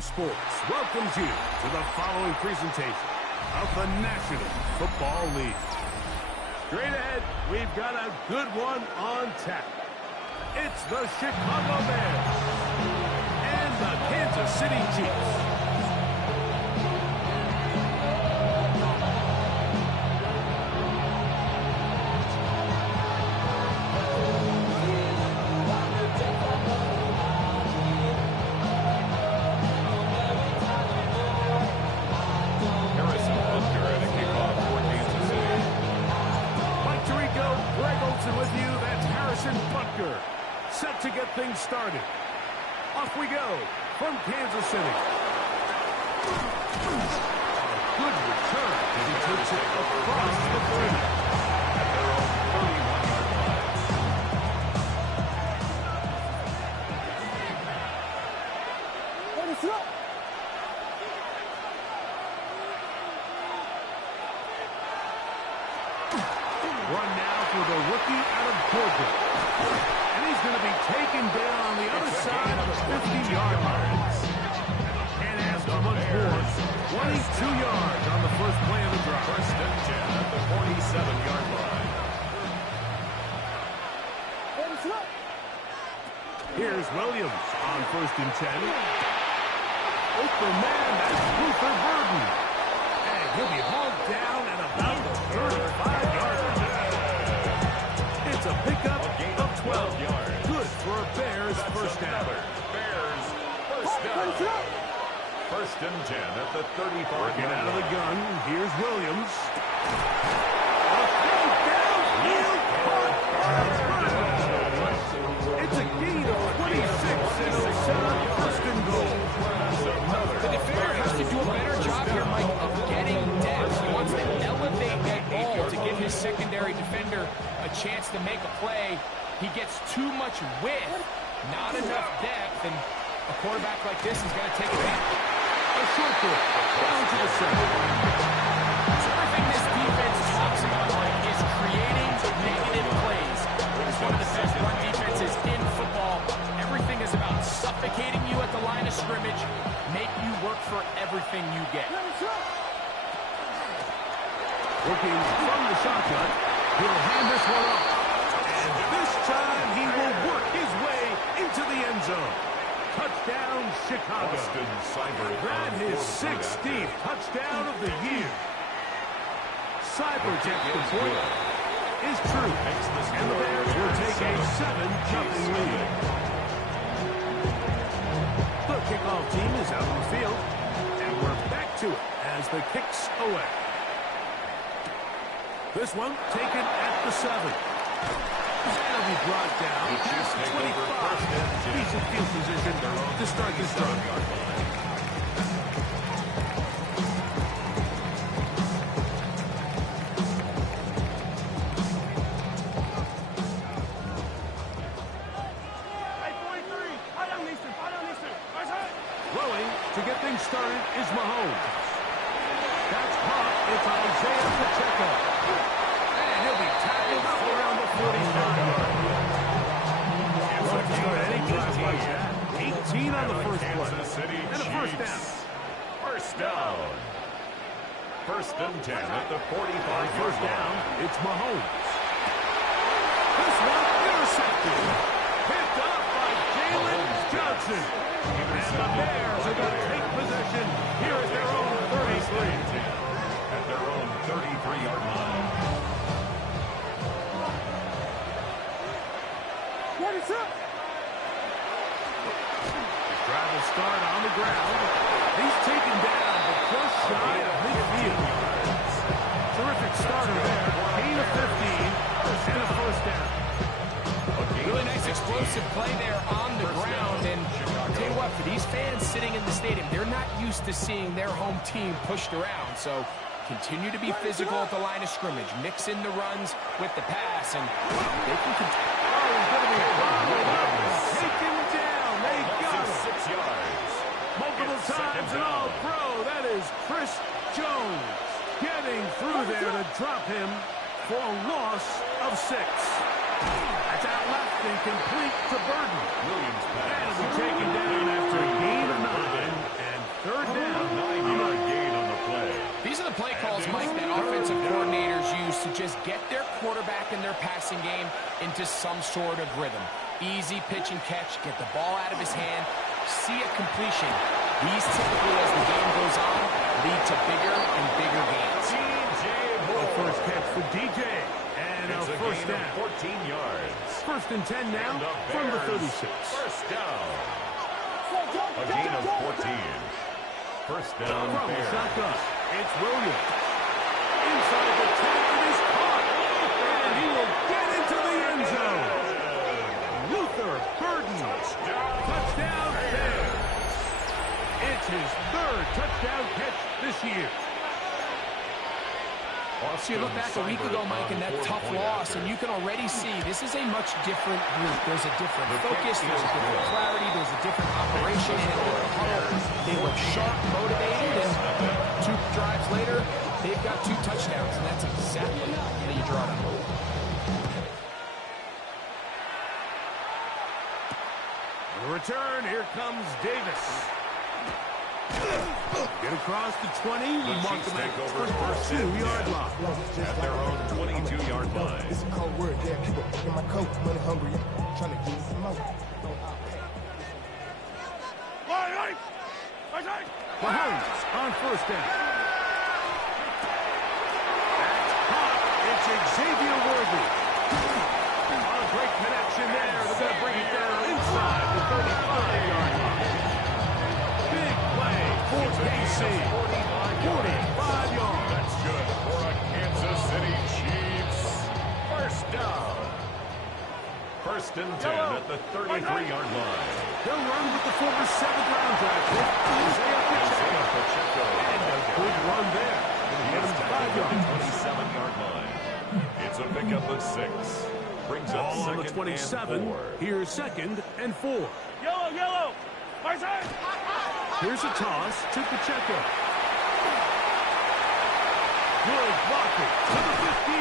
Live Sports welcomes you to the following presentation of the National Football League. Straight ahead, we've got a good one on tap. It's the Chicago Bears and the Kansas City Chiefs. Set to get things started. Off we go from Kansas City. A good return as he takes it across the 30. At their own 31-yard line. Run now for the rookie out of Georgia. And he's going to be taken down on the other side of the 50-yard line. Can't ask for much more. 22 yards on the first play of the drive. First and 10 at the 47-yard line. Here's Williams on first and 10. Open man, that's Luther Burden. And he'll be hauled down at about the 35-yard line. It's a pickup of 12 yards. Good for a Bears first down. Bears first down. First and 10 at the 35. Working out of the gun. Here's Williams. A third downfield caught. It's a gain of 26 and it'll set up first and goal. The defender has to do a better job here, Mike, of getting depth. He wants to elevate that ball to give his secondary defender a chance to make a play. He gets too much width, not enough depth, and a quarterback like this is going to take advantage. A short kick down to the center. So everything this defense talks about, Mike, is creating negative plays. It's one of the best run defenses in football. Everything is about suffocating you at the line of scrimmage, make you work for everything you get. Working from the shotgun, he'll hand this one off. And this time he will work his way into the end zone. Touchdown, Chicago. That his 16th touchdown of the year. Cyber gets the point. Is true. And the Bears will take a 7-0 lead. The kickoff team is out on the field. And we're back to it as the kick's away. This one taken at the 7. That'll be brought down past the 25. Decent field position to start this drive. Throwing to get things started is Mahomes. That's caught. It's Isaiah Pacheco. And he'll be tackled around the 45-yard line. Can't start any drive like that. 18 on the first play. And a first down. First down. First and 10 at the 45-yard first line. down, it's Mahomes. This one intercepted. Picked up by Jalen Johnson. And the Bears are going to take possession here at their own 33. At their own 33-yard line. What is up? The drive will start on the ground. He's taken down, but just shy of midfield. Terrific starter there. Gain of 15 and a first down. Really nice explosive play there on the ground. And I'll tell you what, for these fans sitting in the stadium, they're not used to seeing their home team pushed around. So continue to be physical at the line of scrimmage. Mix in the runs with the pass, and they can continue. Oh, he's going to be followed up. Taken down. They got him. 6 yards. Multiple times and all pro. That is Chris Jones getting through there to drop him for a loss of 6. That's out left and complete to Burden. Williams pass. That'll be taken down after a gain of 9. And third down. 9-yard gain on the play. These are the play calls, Mike, that offensive coordinators use to just get their quarterback and their passing game into some sort of rhythm. Easy pitch and catch, get the ball out of his hand, see a completion. These typically, as the game goes on, lead to bigger and bigger gains. The first catch for DJ. And It's a first gain down. of 14 yards. First and 10 now And the from the Bears, 36. First down. A gain of 14. First down, From the Bears. shotgun, it's Williams. Inside the 10, it is caught. And he will get into the end zone. Luther Burden. Touchdown, Bears. It's his third touchdown catch this year. So you look back a week ago, Mike, and that tough loss, and you can already see this is a much different group. There's a different focus, there's a different clarity, there's a different operation in the huddle. They look sharp, motivated, and 2 drives later, they've got 2 touchdowns, and that's exactly how you draw it up. The return, here comes Davis. Get across the 20, we mark Chiefs them take at over the first and 2-yard 10. line. At their own 22-yard line. It's a cold word, yeah. People in my coat, money hungry, trying to get me some more. Mahomes on first down. That's caught. It's Xavier Worthy. A great connection there. They're going to bring it down inside the 35-yard line. Big play for KC. 45 yards. That's good for a Kansas City Chiefs. First down. First and 10 at the 33-yard line. They'll run with the former 7th-round draft pick, Isaiah Pacheco. And a good run there. He Get is him 5 tackled at yards. the 27-yard line. It's a pickup of 6. Brings up Ball on the second 27. and 4. Here's 2nd and 4. Yellow! My side! Here's a toss to Pacheco. Good blocking to the 15.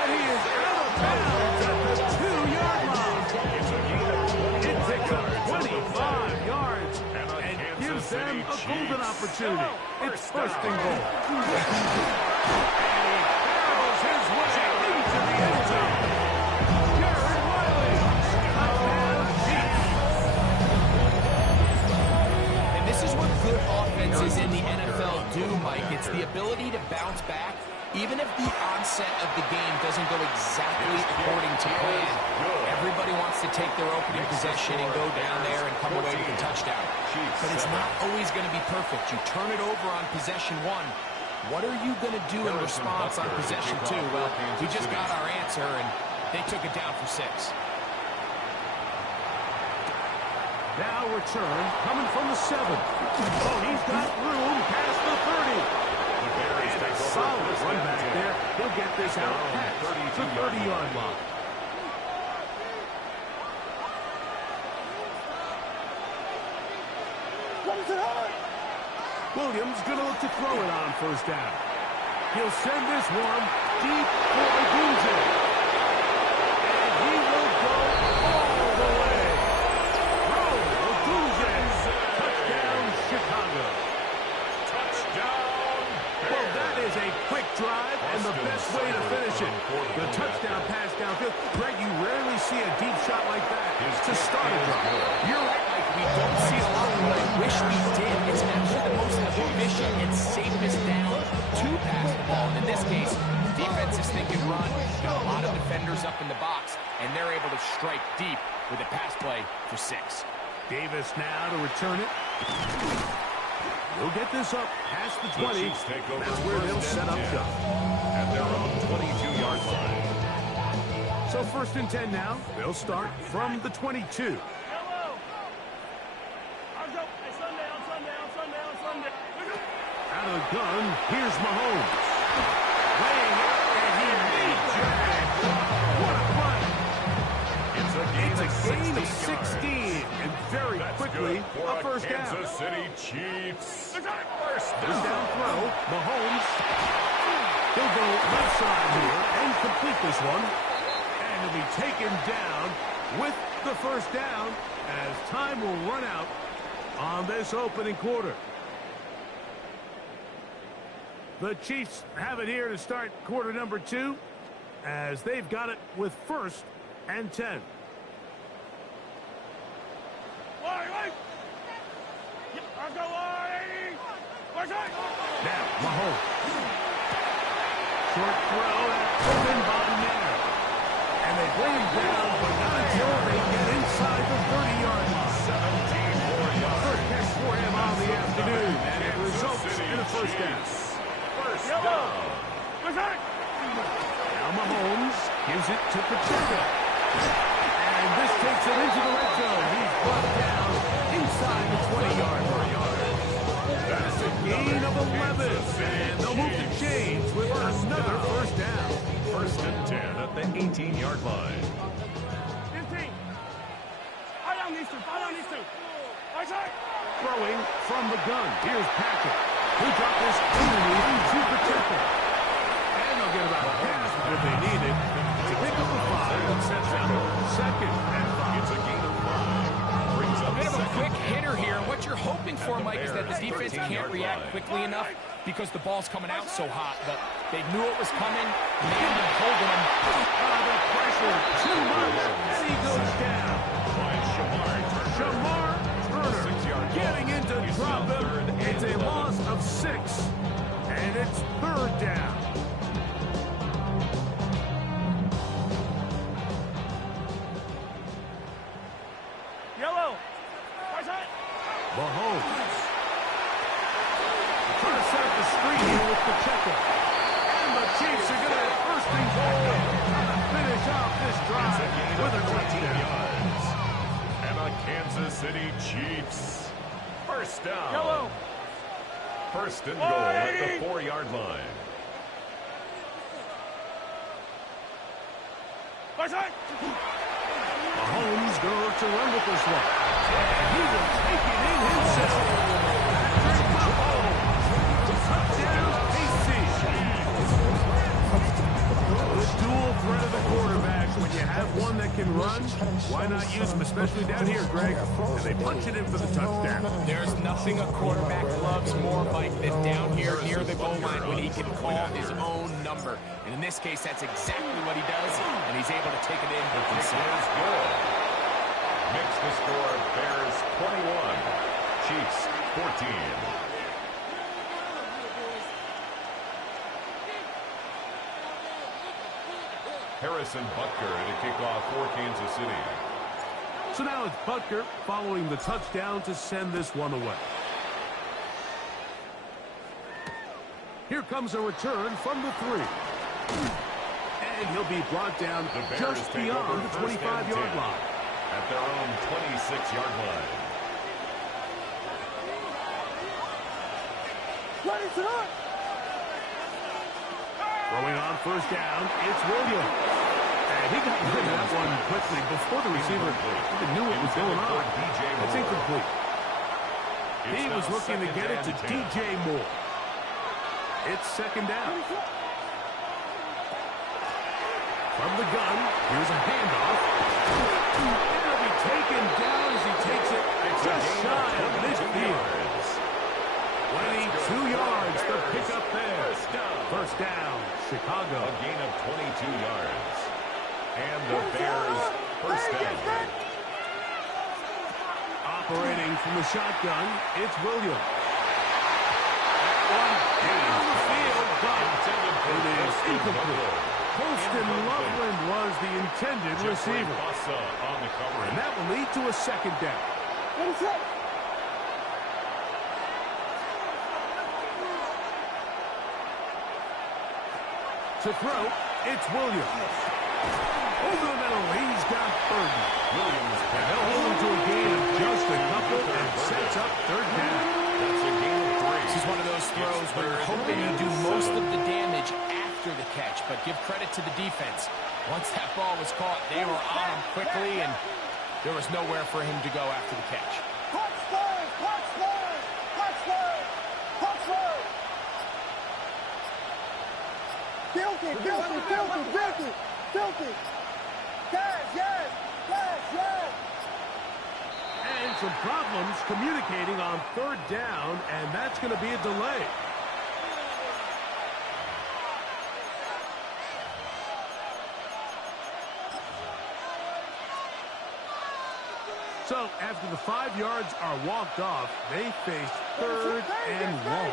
And he is out of bounds at the 2-yard line. It's a gain of It takes up 25 25 yards And a and Kansas gives them City a golden Chiefs. opportunity. It's First first and down. goal. And he barrels his way into the end zone. Jared Wiley, touchdown Chiefs. And this is what good offenses in the NFL do, Mike. It's the ability to bounce back, even if the onset of the game doesn't go exactly according to plan. Everybody wants to take their opening possession and go down there and come away with a touchdown. But it's not always going to be perfect. You turn it over on possession 1. What are you going to do in response on possession 2? Well, we just got our answer, and they took it down for 6. Now return coming from the 7. Oh, he's got room past the 30. The Bears And a take over solid first run and back 10. there. He'll get this out past the 30-yard line. Williams going to look to throw it on first down. He'll send this one deep for Odunze. And he will go all the way. Odunze. Touchdown, Chicago. Touchdown. Well, that is a quick drive and the best way to finish it. The touchdown pass downfield. Greg, you rarely see a deep shot like that to start a drive. You're right, Mike. We don't see a lot, but I wish we did. It's actually the most efficient and safest down to pass the ball. And in this case, defense is thinking run. Got a lot of defenders up in the box, and they're able to strike deep with a pass play for 6. Davis now to return it. He'll get this up past the 20. The Chiefs take over That's where they'll first set and up 10 shop. at their own 22-yard line. So first and 10 now. They'll start from the 22. Yellow! I'll go. Hey, Sunday. Out of the gun, here's Mahomes. Laying out, and he made drag. What a play. It's a gain It's a of 16 gain of yards. 16, and very That's quickly, good for a first down. Kansas City Chiefs. First First down down. throw, Mahomes. He'll go left side here and complete this one. And he'll be taken down with the first down as time will run out on this opening quarter. The Chiefs have it here to start quarter number 2 as they've got it with 1st and 10. Now, Mahomes. Short throw and open by Manor. And they bring him down, but not until they get inside the 30-yard line. 17 more yards. First catch for him on the afternoon, and it results in a first down. First down. Now Mahomes gives it to Pacheco. And this takes it into the red zone. He's brought down inside the 20-yard line. That's a gain of 11, and they'll move the chains with another first down. First and 10 at the 18-yard line. 15. I down these two. Throwing from the gun. Here's Patrick. Who dropped this underneath to Pacheco. And they'll get about half of what they needed to pick up the 5 and set down second and 5. It's a gain of 5. Brings up A bit of a second. quick hitter here. And what you're hoping for, Mike, is that the defense can't react quickly enough because the ball's coming out so hot. But they knew it was coming, manned and holding him. The pressure too much, and he goes down. By Shamar Turner. Turner getting in to drop him. It's a loss of 6, and it's third down. Yellow. Mahomes. Trying to set up the screen here with Pacheco. And the Chiefs are going to have first and goal. Finish off this drive with a 14 touchdown. yards. And the Kansas City Chiefs. First down. Yellow. First and goal at the 4-yard line. Mahomes going to run with this one. And he will take it in himself. Patrick Mahomes. Touchdown, KC. The dual threat of the quarterback. When you have one that can run, why not use him, especially down here, Greg? And they punch it in for the touchdown. There's nothing a quarterback loves more, Mike, than down here near the goal line when he can call his own number. And in this case, that's exactly what he does, and he's able to take it in with This himself. is good. Makes the score Bears 21, Chiefs 14. Harrison Butker to kick off for Kansas City. So now it's Butker following the touchdown to send this one away. Here comes a return from the 3. And he'll be brought down The Bears just take beyond over the first and 25-yard 10 line. at their own 26-yard line. Throwing on first down, it's Williams. And he got rid of that one quickly before the receiver even knew what was going on. It's incomplete. He was looking to get it to DJ Moore. It's second down. From the gun, here's a handoff. It'll be taken down as he takes it just shy of midfield. 22 yards to pick up there. First down, Chicago. A gain of 22 yards. And the Bears first down. Operating from the shotgun, it's Williams. That one down the field, but it is incomplete. Colston Loveland was the intended receiver. On the cover. And that will lead to a second down. To throw, it's Williams. Over the middle, he's got Burton. Williams. And they'll hold him to a gain of just a couple and sets up third down. That's a gain of 3. This is one of those throws where you're hoping you do most of the damage after the catch, but give credit to the defense. Once that ball was caught, they were on him quickly, and there was nowhere for him to go after the catch. Filthy. Yes. And some problems communicating on third down, and that's going to be a delay. So after the 5 yards are walked off, they face 3rd and long.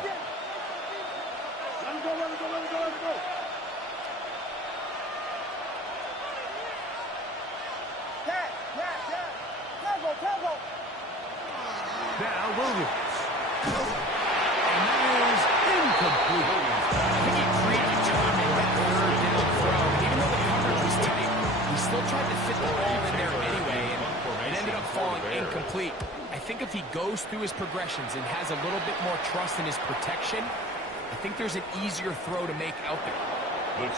Let him go, let him go, let him go, let him go. Tag. Tackle. Now Williams. And that is incomplete. I think he created time in that 3rd down throw. Even though the coverage was tight, he still tried to fit the ball in there anyway, and it ended up falling incomplete. I think if he goes through his progressions and has a little bit more trust in his protection, I think there's an easier throw to make out there.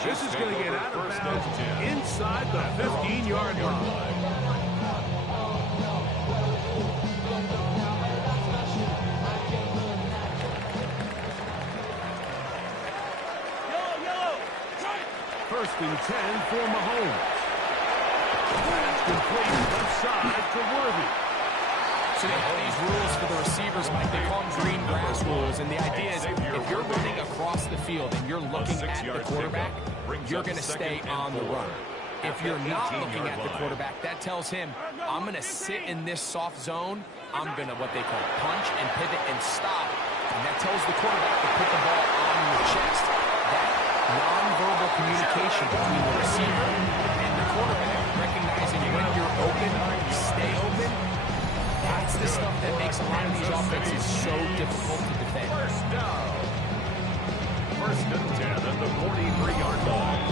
This is going to get out of bounds inside the 15-yard line. First and 10 for Mahomes. That's complete left side to Worthy. So they have these rules for the receivers, Mike. They call them green grass rules. And the idea is if you're running across the field and you're looking at the quarterback, you're going to stay on the run. If you're not looking at the quarterback, that tells him, I'm going to sit in this soft zone. I'm going to, what they call, punch and pivot and stop. And that tells the quarterback to put the ball on your chest. That non-verbal communication between the receiver and the quarterback, recognizing when you're open, stay open, that's the stuff that makes a lot of these offenses so difficult to defend. First down. First and 10 at the 43-yard line.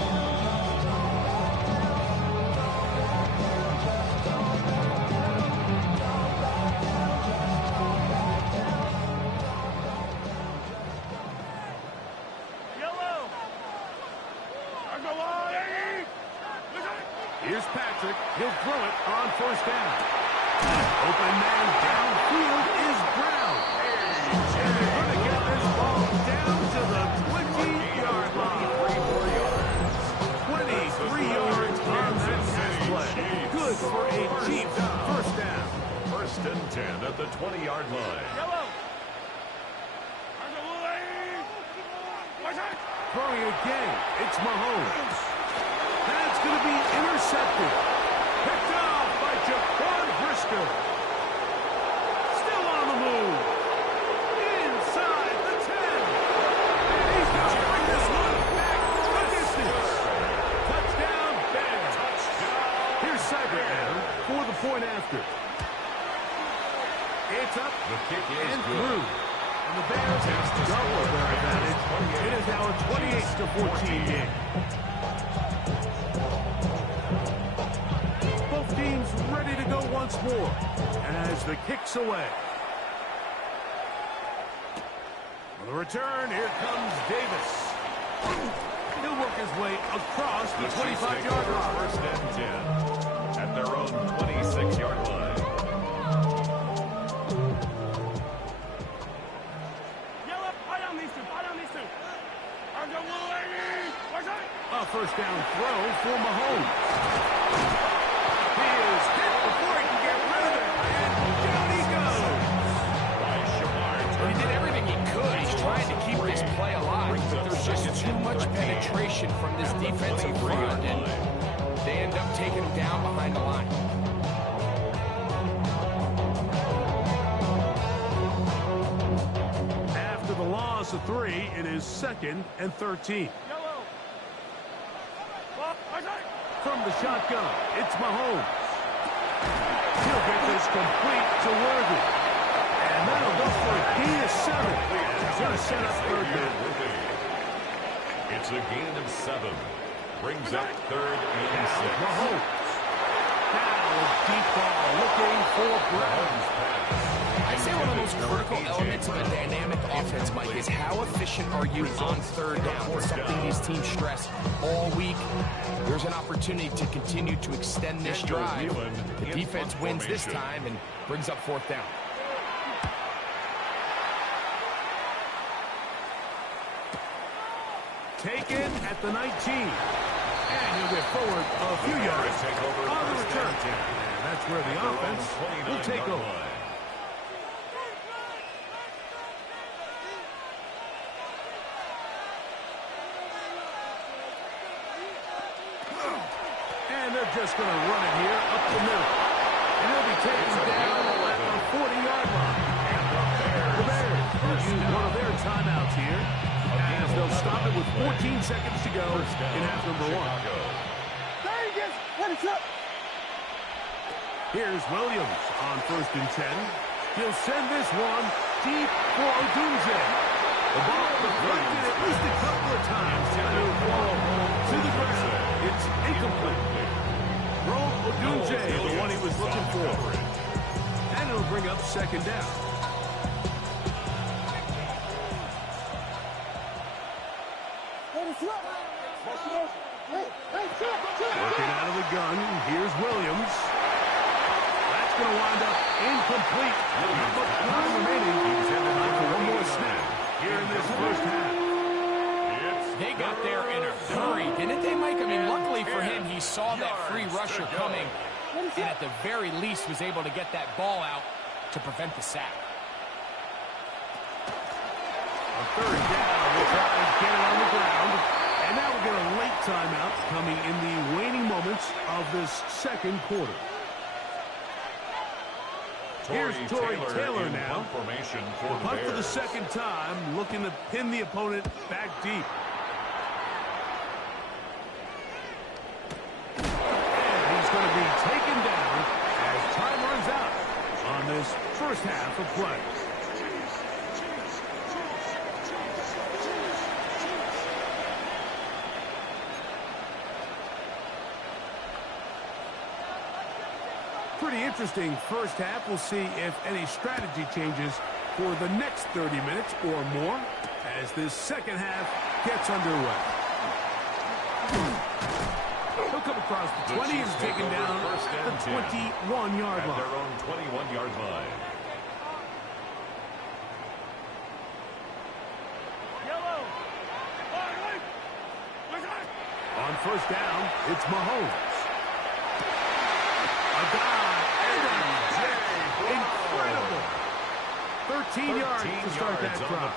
Here's Patrick. He'll throw it on first down. Open man downfield is Brown. And they're going to get this ball down to the 20-yard line. 23 yards on that pass play. Good for a Chiefs first down. First and 10 at the 20-yard line. Throwing again. It's Mahomes. That's going to be intercepted. Picked off by Jaquan Brisker. Still on the move. Inside the 10. And he's going to bring this one back the distance. Touchdown, Bears. Here's Cyberman for the point after. It's up The kick is and good. through. And the Bears have double their advantage. It is now a 28-14 game. Both teams ready to go once more as the kick's away. On the return, here comes Davis. He'll work his way across the 25-yard line. First and 10 at their own 26-yard line. A first down throw for Mahomes. He is hit before he can get rid of it. And down he goes. He did everything he could. He's trying to keep this play alive, but there's just too much penetration from this defensive front, and they end up taking him down behind the line. After the loss of 3, it is 2nd and 13. From the shotgun, it's Mahomes. He'll get this complete to Worthy. And that'll go for a gain of 7. He's going to set up 3rd down. It's a gain of 7. Brings up 3rd and 6. Mahomes. Now a deep ball looking for Brown. I'd say one of the most critical elements of a dynamic offense, Mike, is how efficient are you on 3rd down? It's something these teams stress all week. There's an opportunity to continue to extend this drive. The defense wins this time and brings up 4th down. Taken at the 19. And he'll get forward a few yards on the return. And that's where the offense will take over. And they're just going to run it here up the middle. And he'll be taken down at the 40-yard line. The Bears will use one of their timeouts here, as they'll stop it with 14 seconds to go in half number 1. Here's Williams on 1st and 10. He'll send this one deep for Odunze. The ball deflected at least a couple of times. And it'll fall to the ground. It's incomplete. Rome Odunze, the one he was looking for. And it'll bring up 2nd down. Working out of the gun, here's Williams. That's going to wind up incomplete. Not much time remaining. He's in the line for one more snap here in this first half. They got there in a hurry, didn't they, Mike? I mean, luckily for him, he saw that free rusher coming, and at the very least was able to get that ball out to prevent the sack. On 3rd down, we'll try and get it on the ground. And now we'll get a late timeout coming in the waning moments of this 2nd quarter. Here's Torrey Taylor now. Punt for the 2nd time, looking to pin the opponent back deep. And he's going to be taken down as time runs out on this first half of play. Pretty interesting first half. We'll see if any strategy changes for the next 30 minutes or more as this 2nd half gets underway. He'll come across the 20 and taken down at the 21-yard line. Their own 21-yard line. On 1st down, it's Mahomes. A dive and incredible. 13 yards to start that drive.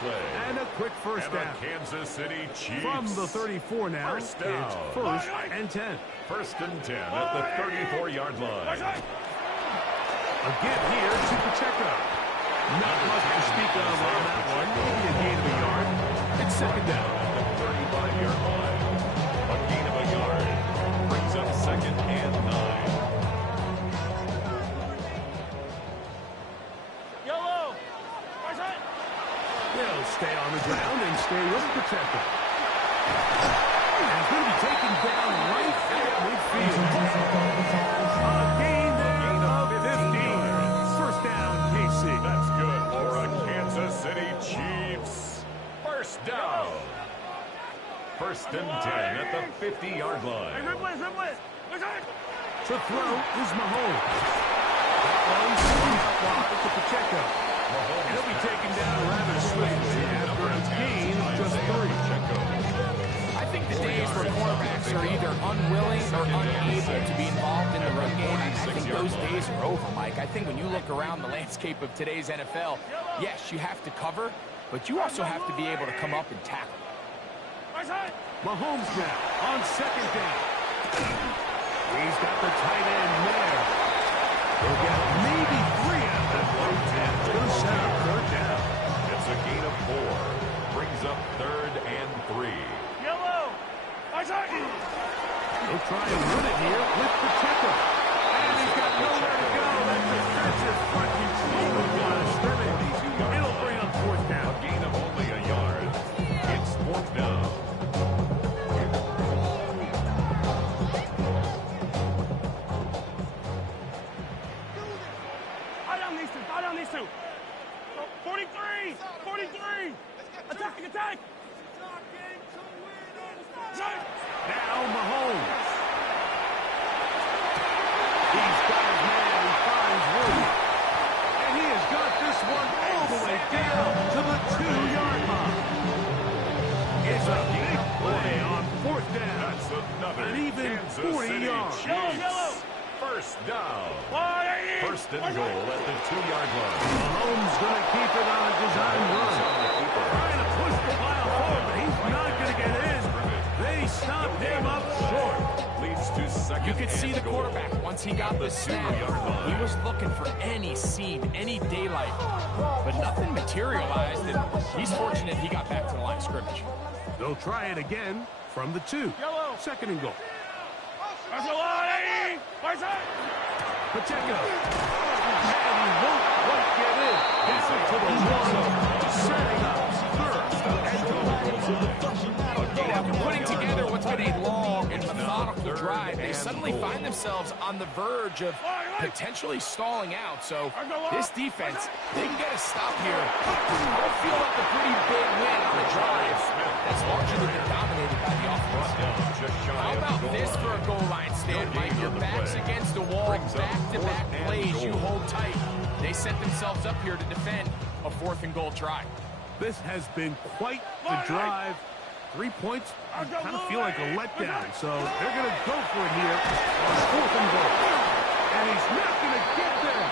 And a quick first down. Kansas City Chiefs. From the 34 now, it's 1st and 10. 1st and 10 at the 34-yard line. A give here to Pacheco. Not much to speak of on that one. Maybe a gain of a yard. It's 2nd down. At the 35-yard line. A gain of a yard. Brings up 2nd and 9. They'll stay on the ground and stay with Pacheco. And it's going to be taken down right at midfield. A gain there of 15. 1st down, KC. That's good for a Kansas City Chiefs. 1st down. 1st and 10 at the 50-yard line. To throw is Mahomes. That one swung out wide to Pacheco. And he'll be taken down rather swiftly after a gain of just 3. I think the days where quarterbacks are either unwilling or unable to be involved in the run game, I think those days are over, Mike. I think when you look around the landscape of today's NFL, yes, you have to cover, but you also have to be able to come up and tackle. Mahomes now on 2nd down. He's got the tight end there. He'll get maybe 3 out of that one, and he'll set up 3rd down. It's a gain of 4. Brings up 3rd and 3. He'll try and win it here with Pacheco. And he's got nowhere to go. That defensive front control of the scrimmage. It'll bring up 4th down. A gain of only a yard. It's 4th down. Down these two. 43! 43! Attack! Now Mahomes. He's got his man. He finds Woody. And he has got this one all the way down to the 2-yard line. It's a big play on 4th down. That's another an even Kansas 40 City yards. Chiefs. 1st down. 1st and goal at the 2-yard line. Mahomes going to keep it on a design run. Trying to push the pile forward, but he's not going to get in. They stopped him up short. Leads to 2nd You could see the and goal. quarterback, once once he got the snap, he was looking for any seam, any daylight, but nothing materialized, and he's fortunate he got back to the line of scrimmage. They'll try it again from the 2. Second and goal. Pacheco. And he won't quite get in. Down to the 1. Setting up third and goal. After putting together what's been a long and methodical drive, they suddenly find themselves on the verge of potentially stalling out. So this defense, they can get a stop here. It'll feel like a pretty big win on the drive that's largely been dominated by the offense. How about this for a goal line stand, Mike? Your back's against the wall, back-to-back plays, you hold tight. They set themselves up here to defend a 4th and goal try. This has been quite the drive. 3 points, I kind of feel like a letdown. So they're going to go for it here on 4th and goal. And he's not going to get there.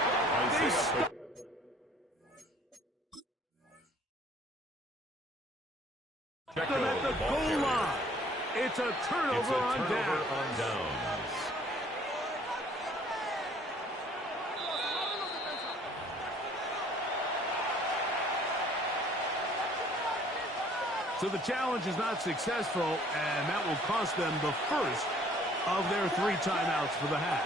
They stop. Them at the goal line. It's a turnover on downs. So the challenge is not successful, and that will cost them the first of their 3 timeouts for the half.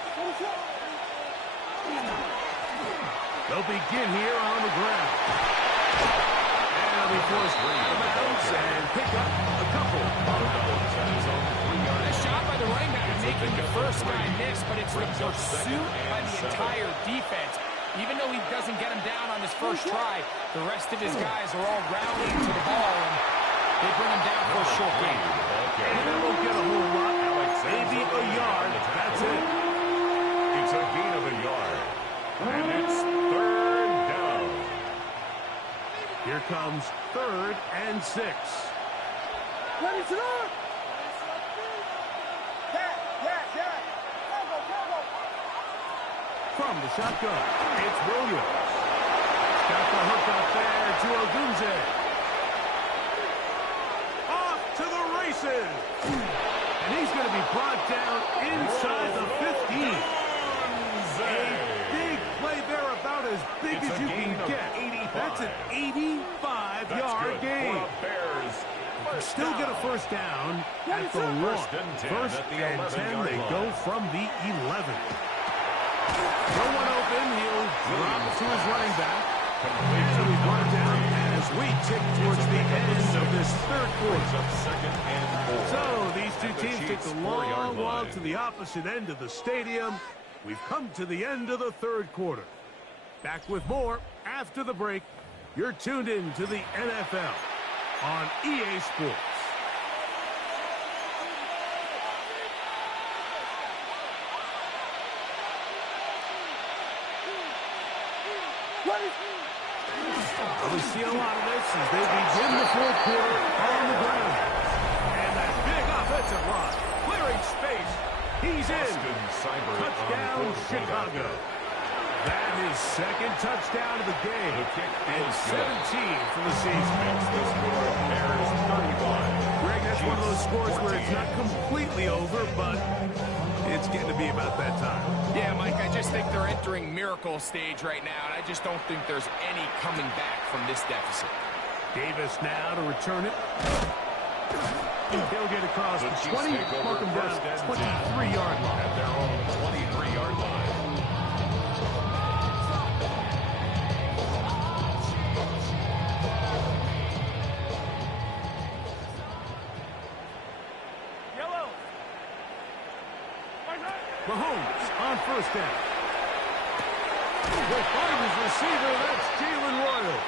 They'll begin here on the ground. And they'll be forced to bounce and pick up a couple. Nice job by the running back making the first guy miss, but it's the pursuit by the entire defense. Even though he doesn't get him down on his first try, the rest of his guys are all rallying to the ball, and they bring him down for a short gain. And they won't get a whole lot. Maybe a yard. That's it. It's a gain of a yard. And it's 3rd down. Here comes 3rd and 6. Ready to go. From the shotgun, it's Williams. Got the hook up there to Ogunze. Off to the races. And he's going to be brought down inside the 15. A big play there, about as big as you can get. That's an 85-yard gain. Still get a first down at the 1. First and 10, they go from the 11. No one open. He'll drop it to his running back. So we brought it down as we tick towards the end of this 3rd quarter. So these 2 teams take the long walk to the opposite end of the stadium. We've come to the end of the 3rd quarter. Back with more after the break. You're tuned in to the NFL on EA Sports. We see a lot of this as they begin the 4th quarter on the ground. And that big offensive line clearing space. He's in. Touchdown, Chicago. That is 2nd touchdown of the game. And 17 for the season. Greg, that's one of those scores where it's not completely over, but it's getting to be about that time. Yeah, Mike, I just think they're entering miracle stage right now, and I just don't think there's any coming back from this deficit. Davis now to return it. He'll get across the 20, mark him down at 23-yard line. At their own 23-yard line. Mahomes on first down. Will find his receiver. That's Jalen Royals.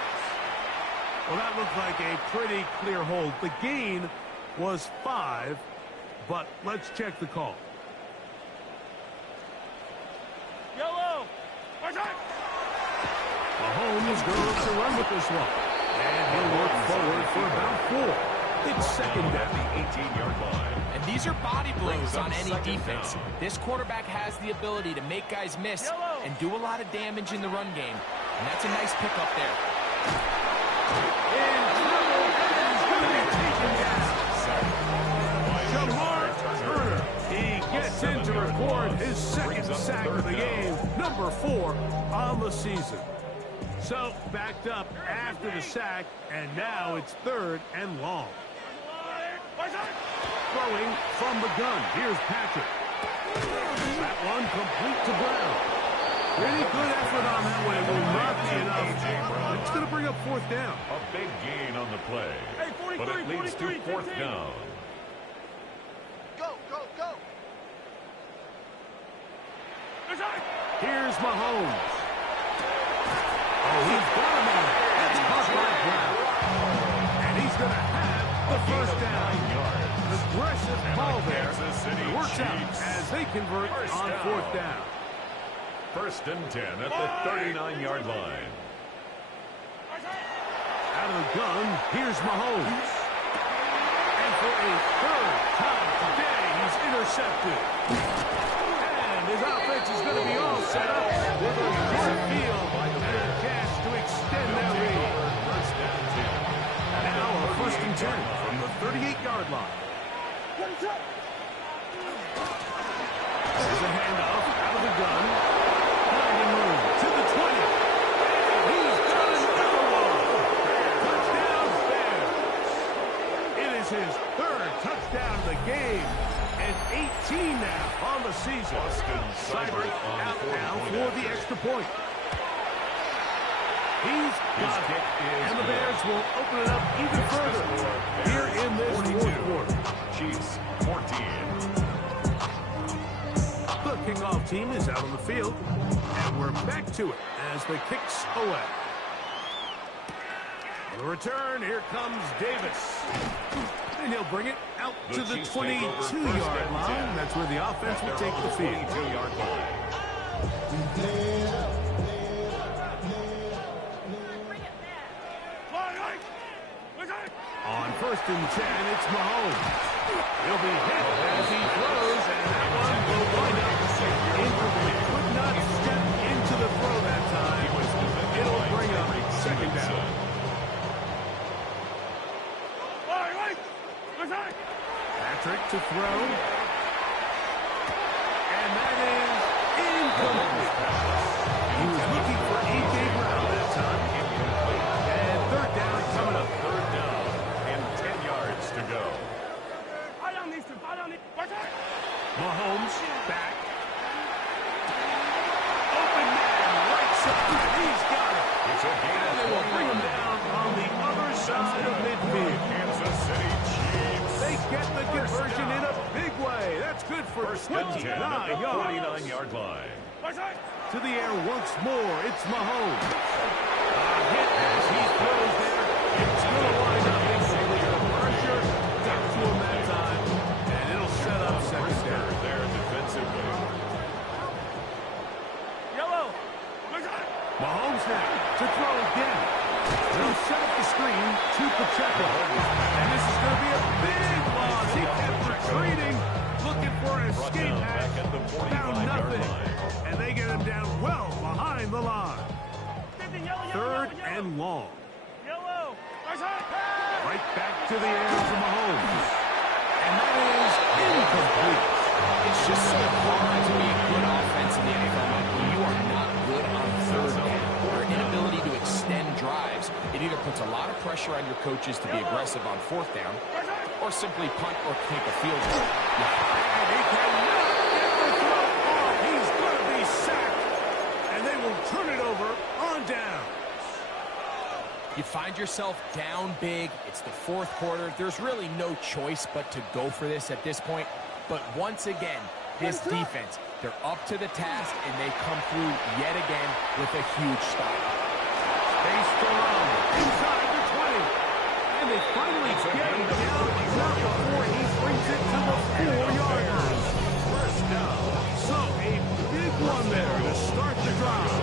Well, that looked like a pretty clear hold. The gain was 5, but let's check the call. Yellow. Mahomes goes to run with this one. And he'll work forward for about 4. It's 2nd down. The 18-yard line. And these are body blows on any defense. This quarterback has the ability to make guys miss and do a lot of damage in the run game. And that's a nice pickup there. In trouble, and he's going to be taken down. Jamar Turner. He gets in to record his 2nd sack number 4 on the season. So, backed up after the sack, and now it's 3rd and long. Throwing from the gun. Here's Patrick. That one complete to Brown. Pretty good effort on that one. It will not be enough. It's going to bring up 4th down. A big gain on the play, but it leads to 4th down. Go, go, go. Here's Mahomes. Oh, he's got him on it. That's caught by Brown. And he's going to have the 1st down. Aggressive ball there. It works out as they convert on 4th down. 1st and 10 at the 39-yard line. Out of the gun, here's Mahomes. And for a 3rd time today, he's intercepted. And his offense is going to be all set up with a short field and a chance to extend that lead. Now a 1st and 10 from the 38-yard line. There's a handoff out of the gun. Finding room to the 20. He's got another one. Touchdown Bears. It is his 3rd touchdown of the game. And 18 now on the season. Seibert out now for the extra point. He's got it. And the Bears will open it up even further here in this 4th quarter. Chiefs 14. The kickoff team is out on the field, and we're back to it as the kicks away. On the return, here comes Davis. And he'll bring it out to the 22-yard line. That's where the offense will take the field. 22-yard line. On 1st and 10, it's Mahomes. He'll be hit as he throws, and that one will wind up incomplete. Could not step into the throw that time. It'll bring up 2nd down. Patrick to throw. And that is incomplete. He was looking for A.J. Brown that time. And 3rd down coming up. 3rd down and 10 yards to go. Mahomes back. Open man, right side. He's got it. It's a gain. And they will bring him down on the other side of midfield. Kansas City Chiefs. They get the conversion in a big way. That's good for 1st and 10 at the 29 yards. 49-yard line. To the air once more. It's Mahomes. Hit as he throws there. It's going to wind up incomplete. The pressure got to him that time. And it'll set up 2nd down. There defensively. Mahomes now to throw again. He'll set up the screen to Pacheco. And this is going to be a big loss. He kept retreating, looking for an escape hatch. Found nothing. And they get him down well behind the line. 3rd and long. Right back to the air to Mahomes. And that is incomplete. It's just so hard to be a good offense in the NFL when you are not good on 3rd down. Your inability to extend drives, it either puts a lot of pressure on your coaches to be aggressive on 4th down, or simply punt or kick a field goal. And he cannot get the throw off. He's going to be sacked. And they will turn it over on down. You find yourself down big. It's the 4th quarter. There's really no choice but to go for this at this point. But once again, this defense, they're up to the task, and they come through yet again with a huge stop. Space to run inside the 20. And they finally get him down, but not before he brings it to the 4-yard line. 1st down. So a big one there to start the drive.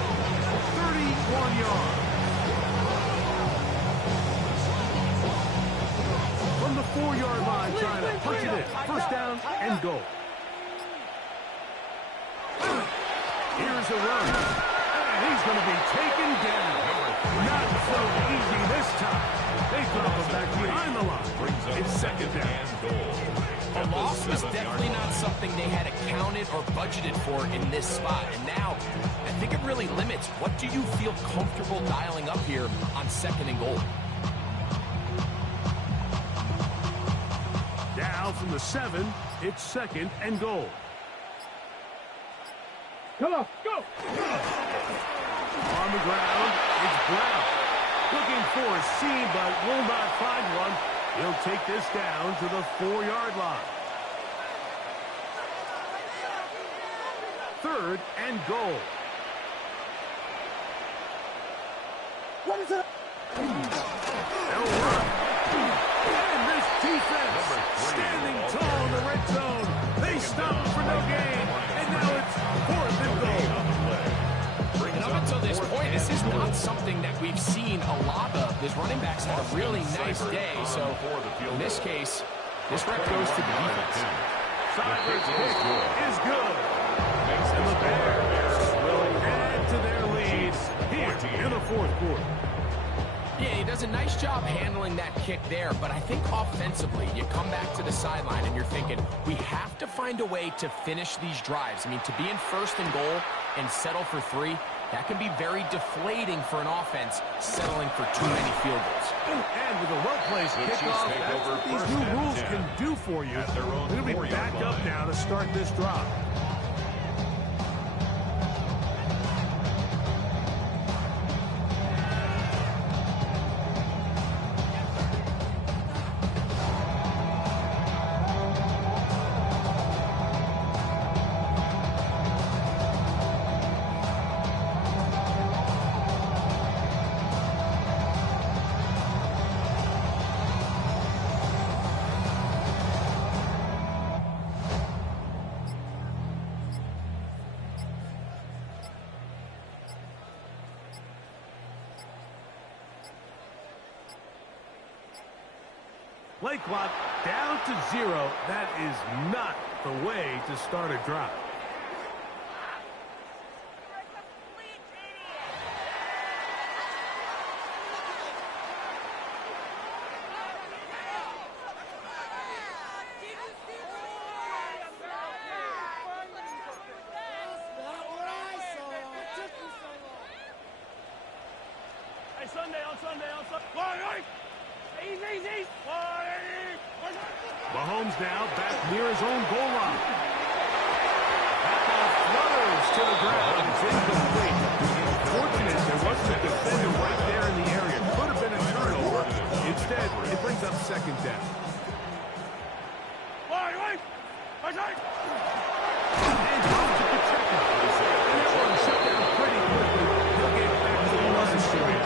31 yards. From the 4-yard line, trying to punch it in. 1st down and goal. Here's a run. And he's going to be taken down. Not so easy this time. They drop him back behind the line. It's 2nd down. A loss was definitely not something they had accounted or budgeted for in this spot. And now, I think it really limits what do you feel comfortable dialing up here on 2nd and goal. Now from the 7, it's 2nd and goal. Come on, go! On the ground, it's Brown. Looking for a seam, but will not find one. He'll take this down to the 4-yard line. 3rd and goal. What is it? They'll run. And this defense standing tall in the red zone. They stop him for no gain. And now it's 4th and goal. And up until this point, this is not something that we've seen a lot of. This running back's had a really nice day. So in this case, this rep goes to the defense. Cyber's kick is good. And the Bears will add to their lead here in the 4th quarter. Yeah, he does a nice job handling that kick there, but I think offensively, you come back to the sideline and you're thinking, we have to find a way to finish these drives. I mean, to be in 1st and goal and settle for 3, that can be very deflating for an offense settling for too many field goals. And with a well-placed kickoff, that's what these new rules can do for you. They're going to be back up now to start this drive. Play clock down to 0. That is not the way to start a drive. Hey, Sunday on Sunday. Right. Easy. Mahomes now back near his own goal line. That ball flutters to the ground. It's incomplete. Fortunate there wasn't a defender right there in the area. Could have been a turnover. Instead, it brings up 2nd down. Right. And off to Pacheco. And that one shut down pretty quickly. He'll get back to the line straight.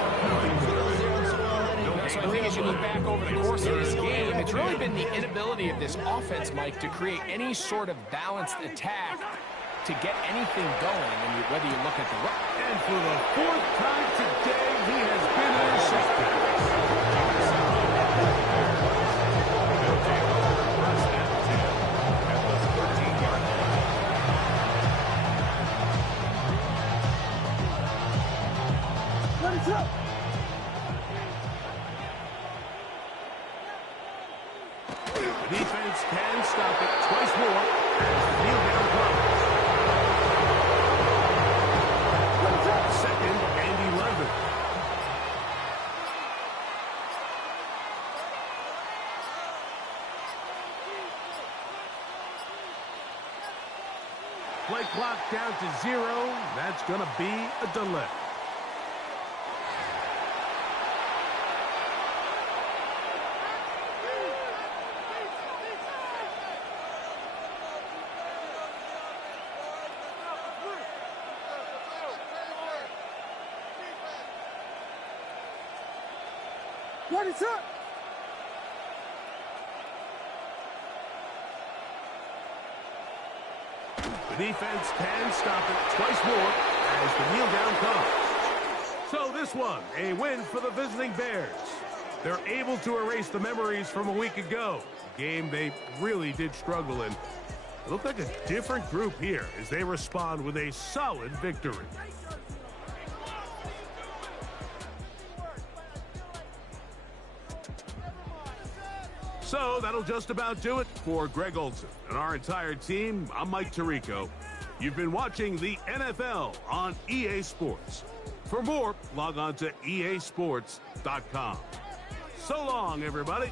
So I think as you look back over the course of this game, it's really been the inability of this offense, Mike, to create any sort of balanced attack to get anything going, and whether you look at the run. And for the 4th time today, he has been intercepted. The defense can stop it twice more as the kneel down comes. 2nd and 11. Play clock down to 0. That's going to be a delay. What is up? The defense can stop it twice more as the kneel down comes. So this one, a win for the visiting Bears. They're able to erase the memories from a week ago. A game they really did struggle in. It looked like a different group here as they respond with a solid victory. So that'll just about do it for Greg Olson and our entire team. I'm Mike Tirico. You've been watching the NFL on EA Sports. For more, log on to easports.com. So long, everybody.